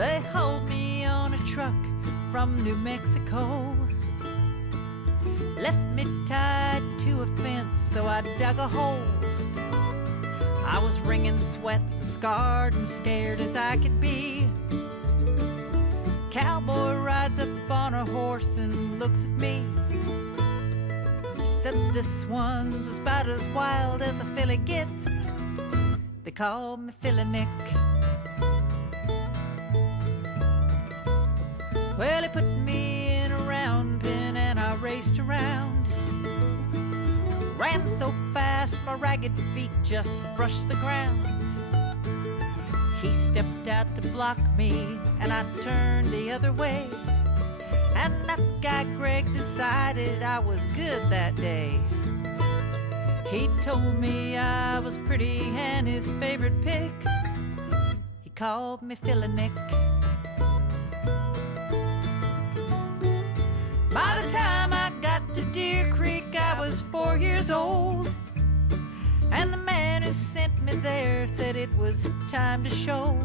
They hauled me on a truck from New Mexico, left me tied to a fence, so I dug a hole. I was wringing sweat and scarred and scared as I could be. Cowboy rides up on a horse and looks at me. He said, "This one's about as wild as a filly gets." They call me Filly Nick. Well, he put me in a round pen and I raced around. Ran so fast my ragged feet just brushed the ground. He stepped out to block me and I turned the other way. And that guy Greg decided I was good that day. He told me I was pretty and his favorite pick. He called me Filly Nick. By the time I got to Deer Creek, I was 4 years old. And the man who sent me there said it was time to show.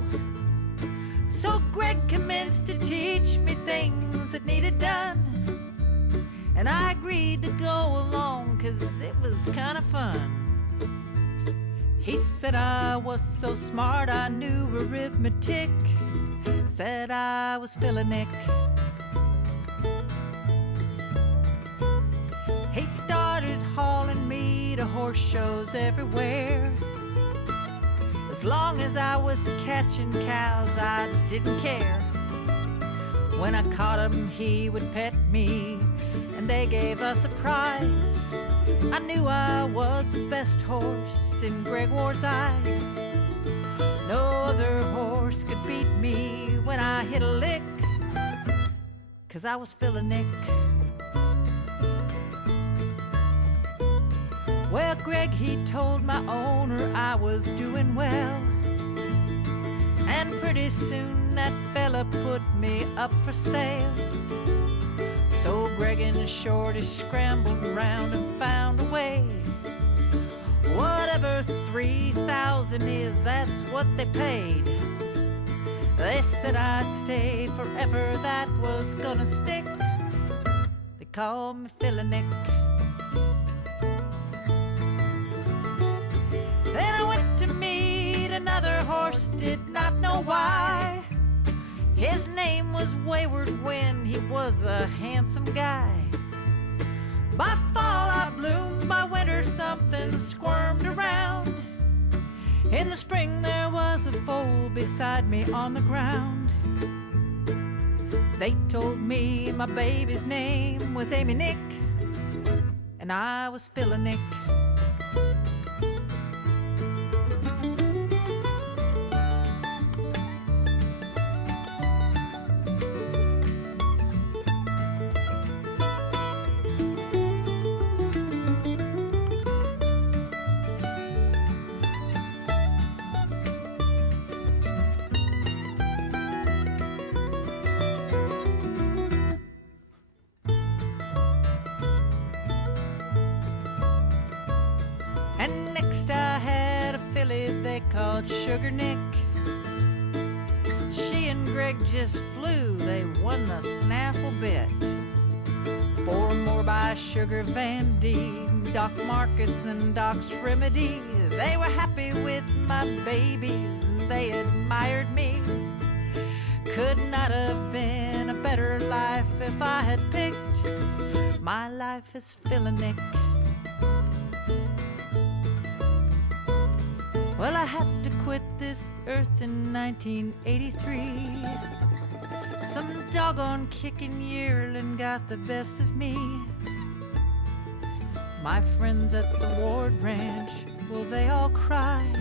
So Greg commenced to teach me things that needed done. And I agreed to go along 'cause it was kind of fun. He said I was so smart I knew arithmetic. Said I was Filly Nick. He started hauling me to horse shows everywhere. As long as I was catching cows, I didn't care. When I caught him, he would pet me, and they gave us a prize. I knew I was the best horse in Greg Ward's eyes. No other horse could beat me when I hit a lick, 'cause I was Filly Nick. Well, Greg, he told my owner I was doing well. And pretty soon that fella put me up for sale. So Greg and Shorty scrambled around and found a way. Whatever 3,000 is, that's what they paid. They said I'd stay forever, that was gonna stick. They called me Filly Nick. Then I went to meet another horse, did not know why. His name was Wayward Wind, he was a handsome guy. By fall I bloomed, by winter something squirmed around. In the spring there was a foal beside me on the ground. They told me my baby's name was Amy Nick, and I was Filly Nick. They called Sugar Nick. She and Greg just flew, they won the snaffle bet. 4 more by Sugar Van D, Doc Marcus and Doc's Remedy. They were happy with my babies and they admired me. Could not have been a better life if I had picked my life as Filly Nick. Well, I had to quit this earth in 1983. Some doggone kicking yearling got the best of me. My friends at the Ward Ranch, well, they all cried.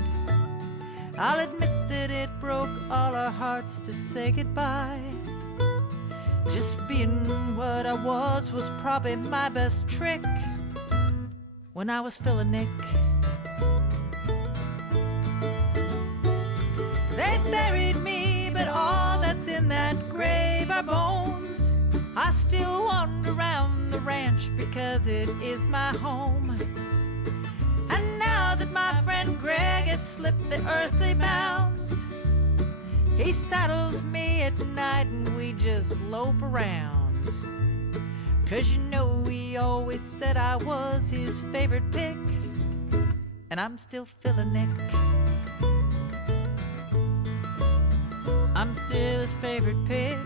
I'll admit that it broke all our hearts to say goodbye. Just being what I was probably my best trick when I was Filly Nick. They buried me, but all that's in that grave are bones. I still wander around the ranch because it is my home. And now that my friend Greg has slipped the earthly bounds, He saddles me at night and we just lope around. 'Cause you know he always said I was his favorite pick, and I'm still feeling Nick. I'm still his favorite pick.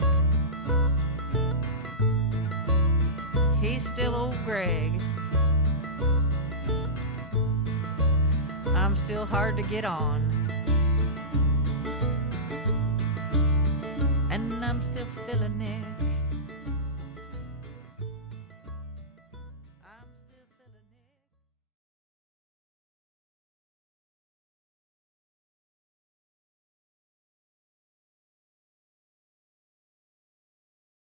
He's still old Greg. I'm still hard to get on. And I'm still feeling Nick.